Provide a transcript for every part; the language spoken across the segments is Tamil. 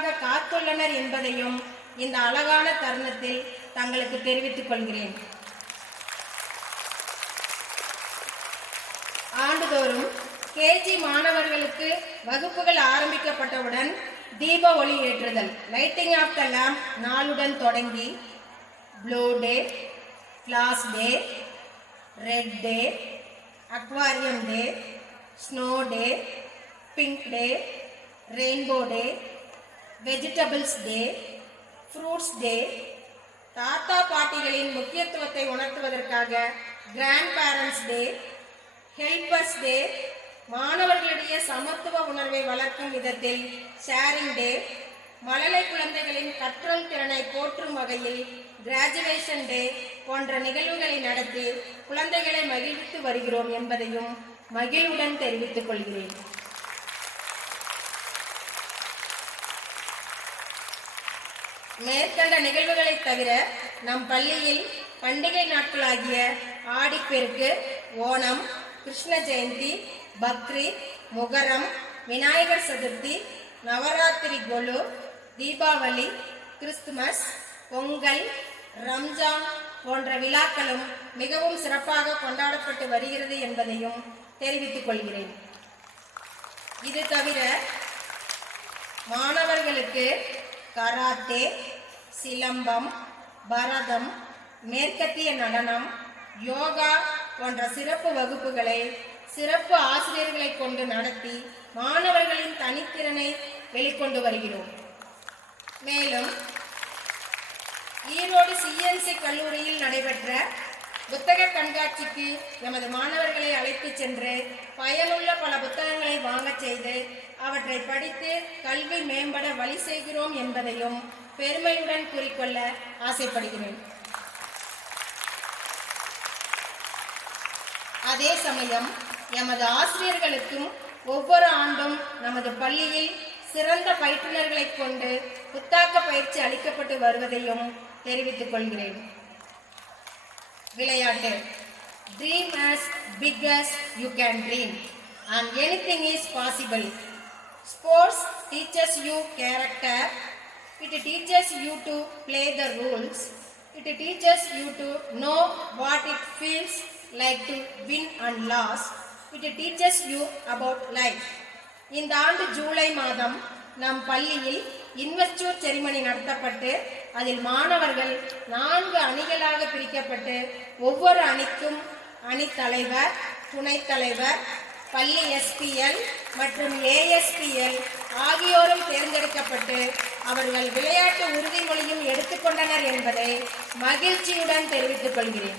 சிறப்பாக காத்துள்ளனர் என்பதையும் இந்த அழகான தருணத்தில் தங்களுக்கு தெரிவித்துக் கொள்கிறேன். ஆண்டுதோறும் கேஜி மாணவர்களுக்கு வகுப்புகள் ஆரம்பிக்கப்பட்டவுடன் தீப ஒளி ஏற்றுதல் லைட்டிங் ஆஃப் த லேம்ப் நாளுடன் தொடங்கி blue day, glass day, red day, aquarium day, snow day, pink day, rainbow day, vegetables day, fruits day, தாத்தா பாட்டிகளின் முக்கியத்துவத்தை உணர்த்துவதற்காக grand parents day, helpers day, மாணவர்களுடைய சமத்துவ உணர்வை வளர்க்கும் விதத்தில் ஷேரிங் டே, மழலை குழந்தைகளின் கற்றல் திறனை போற்றும் வகையில் கிராஜுவேஷன் டே போன்ற நிகழ்வுகளை நடத்தி குழந்தைகளை மகிழ்வித்து வருகிறோம் என்பதையும் மகிழ்வுடன் தெரிவித்துக் கொள்கிறேன். மேற்கண்ட நிகழ்வுகளை தவிர நம் பள்ளியில் பண்டிகை நாட்களாகிய ஆடிப்பெருக்கு, ஓணம், கிருஷ்ண ஜெயந்தி, பக்ரீத், முகரம், விநாயகர் சதுர்த்தி, நவராத்திரி கொலு, தீபாவளி, கிறிஸ்துமஸ், பொங்கல், ரம்ஜான் போன்ற விழாக்களும் மிகவும் சிறப்பாக கொண்டாடப்பட்டு வருகிறது என்பதையும் தெரிவித்துக் கொள்கிறேன். இது தவிர மாணவர்களுக்கு கராத்தே, சிலம்பம், பரதம், மேற்கத்திய நடனம், யோகா போன்ற சிறப்பு வகுப்புகளை சிறப்பு ஆசிரியர்களை கொண்டு நடத்தி மாணவர்களின் தனித்திறனை வெளிக்கொண்டு வருகிறோம். மேலும் ஈரோடு சிஎன்சி கல்லூரியில் நடைபெற்ற புத்தக கண்காட்சிக்கு எமது மாணவர்களை அழைத்து சென்று பயனுள்ள பல புத்தகங்களை வாங்கச் செய்து அவற்றை படித்து கல்வி மேம்பட வழி செய்கிறோம் என்பதையும் பெருமையுடன் கூறிக்கொள்ள ஆசைப்படுகிறேன். அதே சமயம் எமது ஆசிரியர்களுக்கும் ஒவ்வொரு ஆண்டும் நமது பள்ளியில் சிறந்த பயிற்றுனர்களை கொண்டு புத்தாக்க பயிற்சி அளிக்கப்பட்டு வருவதையும் தெரிவித்துக் கொள்கிறேன். விளையாட்டு Dream as big as you can dream and anything is possible. Sports teaches you character. It teaches you to play the rules. It teaches you to know what it feels like to win and lose. It teaches you about life. இந்த ஆண்டு ஜூலை மாதம் நம் பள்ளியில் இன்வெஸ்டூர் செரிமனி நடத்தப்பட்டு அதில் மாணவர்கள் 4 அணிகளாக பிரிக்கப்பட்டு ஒவ்வொரு அணிக்கும் அணித்தலைவர், துணைத் தலைவர், பள்ளி SPL மற்றும் ASPL ஆகியோரும் தேர்ந்தெடுக்கப்பட்டு அவர்கள் விளையாட்டு உறுதிமொழியும் எடுத்துக்கொண்டனர் என்பதை மகிழ்ச்சியுடன் தெரிவித்துக் கொள்கிறேன்.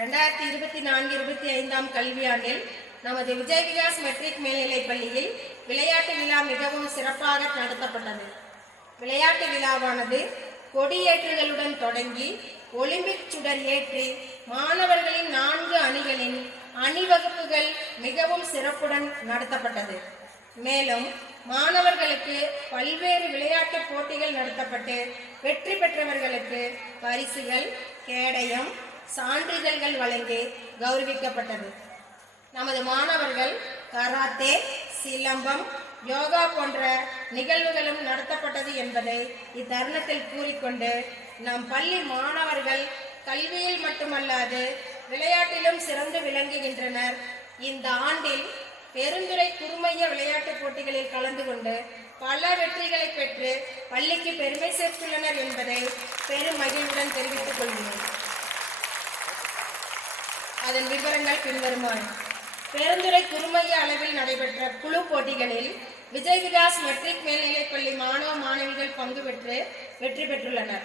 2024-25 கல்வியாண்டில் நமது விஜய் விகாஸ் மெட்ரிக் மேல்நிலைப் பள்ளியில் விளையாட்டு விழா மிகவும் சிறப்பாக நடத்தப்பட்டது. விளையாட்டு விழாவானது கொடியேற்றுதலுடன் தொடங்கி ஒலிம்பிக் சுடர் ஏற்றி மாணவர்களின் 4 அணிகளின் அணிவகுப்புகள் மிகவும் சிறப்புடன் நடத்தப்பட்டது. மேலும் மாணவர்களுக்கு பல்வேறு விளையாட்டு போட்டிகள் நடத்தப்பட்டு வெற்றி பெற்றவர்களுக்கு பரிசுகள், கேடயம், சான்றிதழ்கள் வழங்கி கௌரவிக்கப்பட்டது. நமது மாணவர்கள் கராத்தே, சிலம்பம், யோகா போன்ற நிகழ்வுகளும் நடத்தப்பட்டது என்பதை இத்தருணத்தில் கூறிக்கொண்டு நம் பள்ளி மாணவர்கள் கல்வியில் மட்டுமல்லாது விளையாட்டிலும் சிறந்து விளங்குகின்றனர். இந்த ஆண்டில் பெருந்துறை குறுமைய விளையாட்டுப் போட்டிகளில் கலந்து கொண்டு பல வெற்றிகளை பெற்று பள்ளிக்கு பெருமை சேர்த்துள்ளனர் என்பதை பெரும் மகிழ்வுடன் தெரிவித்துக் கொள்கிறேன். அதன் விவரங்கள் பின்வருமாறு: பெருந்துறை குறுமைய அளவில் நடைபெற்ற குழு போட்டிகளில் விஜய் விகாஸ் மெட்ரிக் மேல்நிலைப்பள்ளி மாணவ மாணவிகள் பங்கு பெற்று வெற்றி பெற்றுள்ளனர்.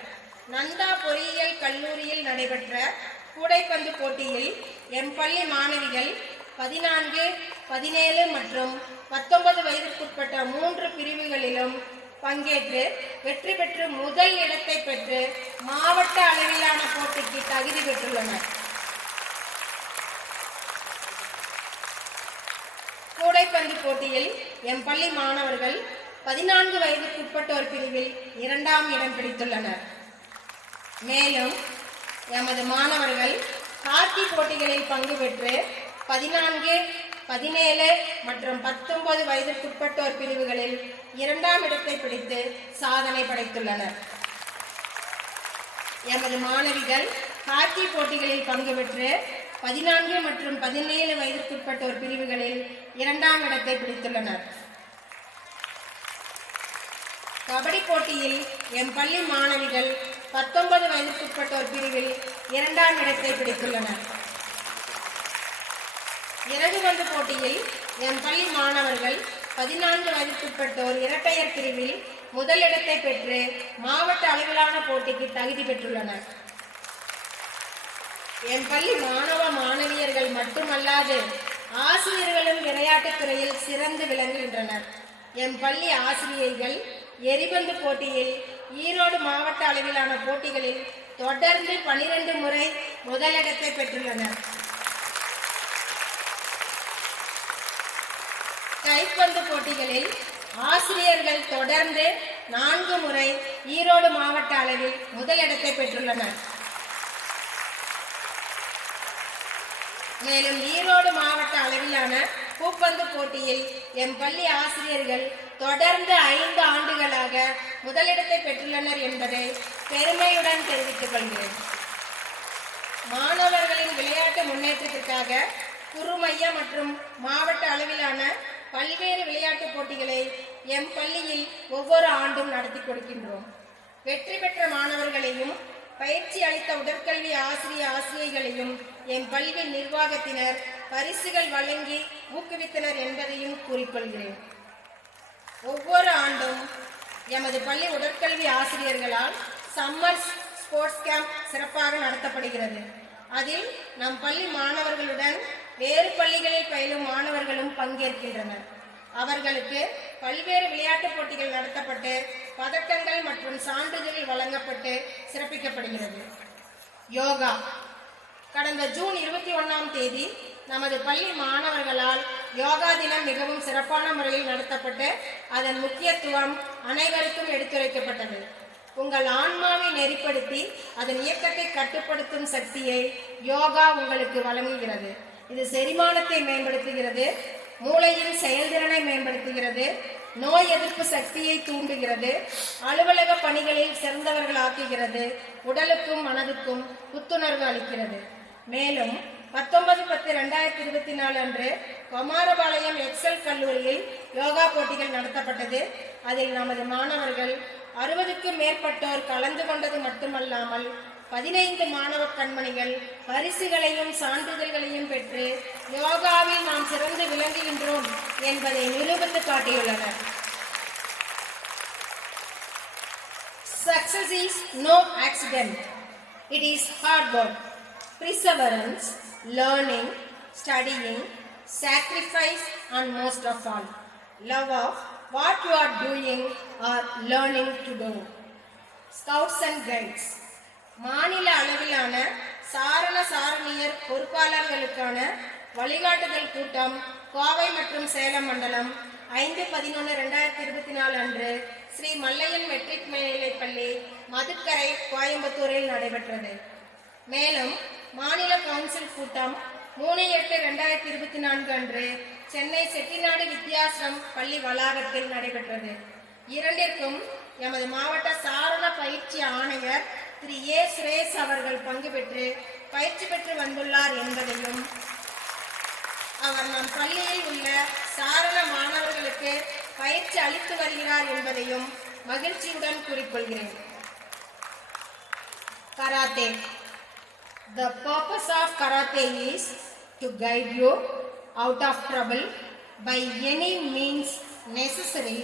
நந்தா பொறியியல் கல்லூரியில் நடைபெற்ற கூடைப்பந்து போட்டியில் எம் பள்ளி மாணவிகள் 14, 17 மற்றும் 19 வயதிற்குட்பட்ட 3 பிரிவுகளிலும் பங்கேற்று வெற்றி பெற்று முதல் இடத்தை பெற்று மாவட்ட அளவிலான போட்டிக்கு தகுதி பெற்றுள்ளனர். கூடைப்பந்து போட்டியில் எம் பள்ளி மாணவர்கள் 14 வயதுக்குட்பட்டோர் பிரிவில் 2ஆம் இடம் பிடித்துள்ளனர். மேலும் எமது மாணவர்கள் ஹாக்கி போட்டிகளில் பங்கு பெற்று 14, 17 மற்றும் 19 வயதிற்குட்பட்டோர் பிரிவுகளில் 2ஆம் இடத்தை பிடித்து சாதனை படைத்துள்ளனர். எமது மாணவிகள் ஹாக்கி போட்டிகளில் பங்கு பெற்று 14 மற்றும் 17 வயதிற்குட்பட்டோர் பிரிவுகளில் 2ஆம் இடத்தை பிடித்துள்ளனர். கபடி போட்டியில் எம் பள்ளி மாணவிகள் 19 வயதிற்குட்பட்டோர் பிரிவில் 2ஆம் இடத்தை பிடித்துள்ளனர். இறகுபந்து போட்டியில் எம் பள்ளி மாணவர்கள் 14 வயதிற்குட்பட்டோர் இரட்டையர் பிரிவில் முதலிடத்தை பெற்று மாவட்ட அளவிலான போட்டிக்கு தகுதி பெற்றுள்ளனர். என் பள்ளி மாணவ மாணவியர்கள் மட்டுமல்லாது ஆசிரியர்களும் விளையாட்டுத் துறையில் சிறந்து விளங்குகின்றனர். எம் பள்ளி ஆசிரியர்கள் எரிபந்து போட்டியில் ஈரோடு மாவட்ட அளவிலான போட்டிகளில் தொடர்ந்து 12 முறை முதலிடத்தை பெற்றுள்ளனர். கைப்பந்து போட்டிகளில் ஆசிரியர்கள் தொடர்ந்து 4 முறை ஈரோடு மாவட்ட அளவில் முதலிடத்தை பெற்றுள்ளனர். மேலும் ஈரோடு மாவட்ட அளவிலான பூப்பந்து போட்டியில் எம் பள்ளி ஆசிரியர்கள் தொடர்ந்து 5 ஆண்டுகளாக முதலிடத்தை பெற்றுள்ளனர் என்பதை பெருமையுடன் தெரிவித்துக் கொள்கிறேன். மாணவர்களின் விளையாட்டு முன்னேற்றத்திற்காக குறுமைய மற்றும் மாவட்ட அளவிலான பல்வேறு விளையாட்டு போட்டிகளை எம் பள்ளியில் ஒவ்வொரு ஆண்டும் நடத்தி கொடுக்கின்றோம். வெற்றி பெற்ற மாணவர்களையும் பயிற்சி அளித்த உடற்கல்வி ஆசிரியைகளையும் எம் பள்ளி நிர்வாகத்தினர் பரிசுகள் வழங்கி ஊக்குவித்தனர் என்பதையும் கூறிக்கொள்கிறேன். ஒவ்வொரு ஆண்டும் எமது பள்ளி உடற்கல்வி ஆசிரியர்களால் சம்மர் ஸ்போர்ட்ஸ் கேம்ப் சிறப்பாக நடத்தப்படுகிறது. அதில் நம் பள்ளி மாணவர்களுடன் வேறு பள்ளிகளில் பயிலும் மாணவர்களும் பங்கேற்கின்றனர். அவர்களுக்கு பல்வேறு விளையாட்டுப் போட்டிகள் நடத்தப்பட்டு பதக்கங்கள் மற்றும் சான்றிதழ்கள் வழங்கப்பட்டு சிறப்பிக்கப்படுகிறது. யோகா கடந்த ஜூன் 21ஆம் தேதி நமது பள்ளி மாணவர்களால் யோகா தினம் மிகவும் சிறப்பான முறையில் நடத்தப்பட்டு அதன் முக்கியத்துவம் அனைவருக்கும் எடுத்துரைக்கப்பட்டது. உங்கள் ஆன்மாவை நெறிப்படுத்தி அதன் இயக்கத்தை கட்டுப்படுத்தும் சக்தியை யோகா உங்களுக்கு வழங்குகிறது. இது செரிமானத்தை மேம்படுத்துகிறது, மூளையின் செயல்திறனை மேம்படுத்துகிறது, நோய் எதிர்ப்பு சக்தியை தூண்டுகிறது, அலுவலக பணிகளில் சிறந்தவர்களாக்குகிறது, உடலுக்கும் மனதுக்கும் புத்துணர்வு அளிக்கிறது. மேலும் 19/10/2024 அன்று குமாரபாளையம் எக்ஸல் கல்லூரியில் யோகா போட்டிகள் நடத்தப்பட்டது. அதில் நமது மாணவர்கள் 60க்கும் மேற்பட்டோர் கலந்து கொண்டது மட்டுமல்லாமல் 15 மாணவ கண்மணிகள் பரிசுகளையும் சான்றிதழ்களையும் பெற்று யோகாவில் நாம் சிறந்து விளங்குகின்றோம் என்பதை நிரூபித்து காட்டியுள்ளனர். Success is no accident. It is hard work, perseverance, learning, studying, sacrifice, and most of all, love of what you are doing or learning to do. Scouts and Guides மாநில அளவிலான சாரண சாரணியர் பொறுப்பாளர்களுக்கான வழிகாட்டுதல் கூட்டம் கோவை மற்றும் சேலம் மண்டலம் 5/11/2024 அன்று ஸ்ரீ மல்லையன் மெட்ரிக் மேல்நிலைப்பள்ளி மதுக்கரை கோயம்புத்தூரில் நடைபெற்றது. மேலும் மாநில கவுன்சில் கூட்டம் 3/8/2024 அன்று சென்னை செட்டிநாடு வித்யாசிரம் பள்ளி வளாகத்தில் நடைபெற்றது. இரண்டிற்கும் எமது மாவட்ட சாரண பயிற்சி ஆணையர் திரு ஏ சுரேஷ் அவர்கள் பங்கு பெற்று பயிற்சி பெற்று வந்துள்ளார் என்பதையும் அவர் நம் பள்ளியில் உள்ள சாரண மாணவர்களுக்கு பயிற்சி அளித்து வருகிறார் என்பதையும் மகிழ்ச்சியுடன் கூறிக்கொள்கிறேன். Karate. The purpose of karate is to guide you out of trouble by any means necessary,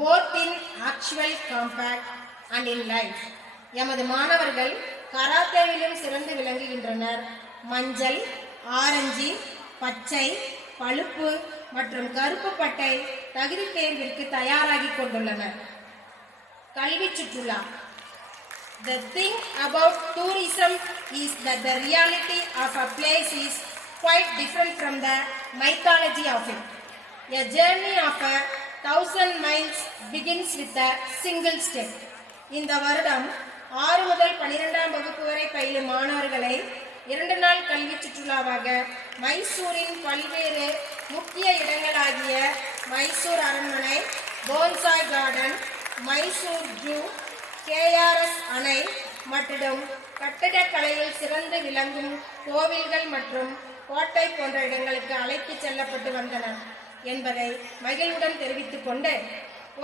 both in actual combat and in life. எமது மாணவர்கள் கராத்தேவிலும் சிறந்து விளங்குகின்றனர். மஞ்சள், ஆரஞ்சு, பச்சை, பழுப்பு மற்றும் கருப்பு பட்டை தகுதி தேர்விற்கு தயாராகி கொண்டுள்ளனர். கல்வி சுற்றுலா. The thing about tourism is that the reality of a place is quite different from the mythology of it. A journey of 1000 miles begins with a single step. இந்த வருடம் 6 முதல் 12ஆம் வகுப்பு வரை பயிலும் மாணவர்களை 2 நாள் கல்வி சுற்றுலாவாக மைசூரின் பல்வேறு முக்கிய இடங்களாகிய மைசூர் அரண்மனை, bonsai garden, Mysore zoo, KRS அணை மற்றும் கட்டடக்கலையில் சிறந்து விளங்கும் கோவில்கள் மற்றும் கோட்டை போன்ற இடங்களுக்கு அழைத்து செல்லப்பட்டு வந்தனர் என்பதை மகிழ்வுடன் தெரிவித்துக் கொண்டு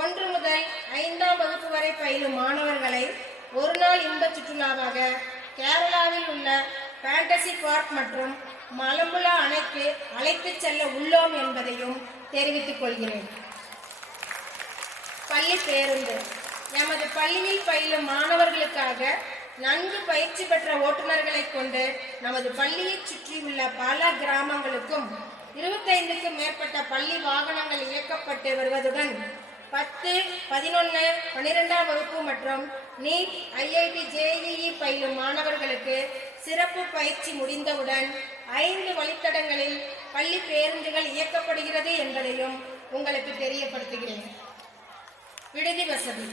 1 முதல் 5ஆம் வகுப்பு வரை பயிலும் மாணவர்களை ஒரு நாள் இன்ப சுற்றுலாவாக கேரளாவில் உள்ள ஃபேண்டசி பார்க் மற்றும் மலம்புலா அணைக்கு அழைத்து செல்ல உள்ளோம் என்பதையும் தெரிவித்துக் கொள்கிறேன். பள்ளி பேருந்து. எமது பள்ளியில் பயிலும் மாணவர்களுக்காக நன்கு பயிற்சி பெற்ற ஓட்டுநர்களை கொண்டு நமது பள்ளியை சுற்றியுள்ள பல கிராமங்களுக்கும் 25க்கும் மேற்பட்ட பள்ளி வாகனங்கள் இயக்கப்பட்டு வருவதுடன் 10, 11, 12ஆம் வகுப்பு மற்றும் நீட், IIT, JEE பயிலும் மாணவர்களுக்கு சிறப்பு பயிற்சி முடிந்தவுடன் 5 வழித்தடங்களில் பள்ளி பேருந்துகள் இயக்கப்படுகிறது என்பதையும் உங்களுக்கு தெரியப்படுத்துகிறேன். விடுதி வசதி.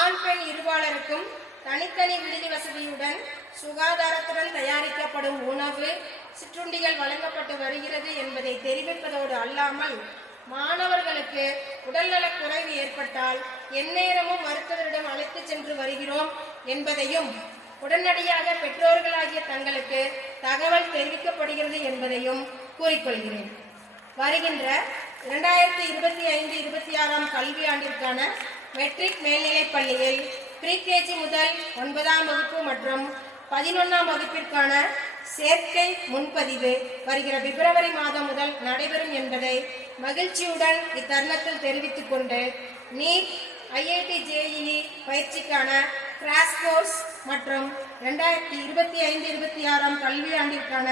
ஆண் பெண் இருபாலருக்கும் தனித்தனி விடுதி வசதியுடன் சுகாதாரத்துடன் தயாரிக்கப்படும் உணவு, சிற்றுண்டிகள் வழங்கப்பட்டு வருகிறது என்பதை தெரிவிப்பதோடு அல்லாமல் மாணவர்களுக்கு உடல்நலக் குறைவு ஏற்பட்டால் எந்நேரமும் மருத்துவரிடம் அழைத்து சென்று வருகிறோம் என்பதையும் உடனடியாக பெற்றோர்களாகிய தங்களுக்கு தகவல் தெரிவிக்கப்படுகிறது என்பதையும் கூறிக்கொள்கிறேன். வருகின்ற 2025-26ஆம் கல்வியாண்டிற்கான மெட்ரிக் மேல்நிலைப் பள்ளியில் ப்ரீகேஜி முதல் 9ஆம் வகுப்பு மற்றும் 11ஆம் வகுப்பிற்கான சேர்க்கை முன்பதிவு வருகிற பிப்ரவரி மாதம் முதல் நடைபெறும் என்பதை மகிழ்ச்சியுடன் இத்தருணத்தில் தெரிவித்துக் கொண்டு நீட், IIT, JEE பயிற்சிக்கான கிராஷ் கோர்ஸ் மற்றும் 2025-26ஆம் கல்வியாண்டிற்கான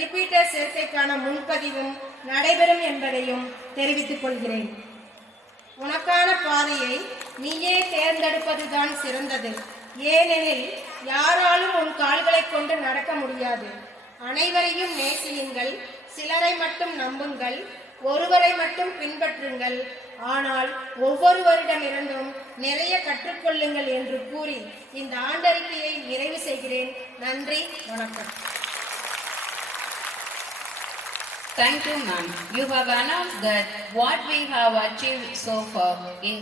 ரிப்பீட்டர் சேர்க்கைக்கான முன்பதிவும் நடைபெறும் என்பதையும் தெரிவித்துக் கொள்கிறேன். உனக்கான பாதையை நீயே தேர்ந்தெடுப்பதுதான் சிறந்தது. ஏனெனில் யாராலும் உன் கால்களை கொண்டு நடக்க முடியாது. அனைவரையும் நேசியுங்கள், சிலரை மட்டும் நம்புங்கள், ஒருவரை மட்டும் பின்பற்றுங்கள், ஆனால் ஒவ்வொருவரிடமிருந்தும் நிறைய கற்றுக்கொள்ளுங்கள் என்று கூறி இந்த ஆண்டறிக்கையை நிறைவு செய்கிறேன். நன்றி, வணக்கம். Thank you, ma'am. You have announced that what we have achieved so far in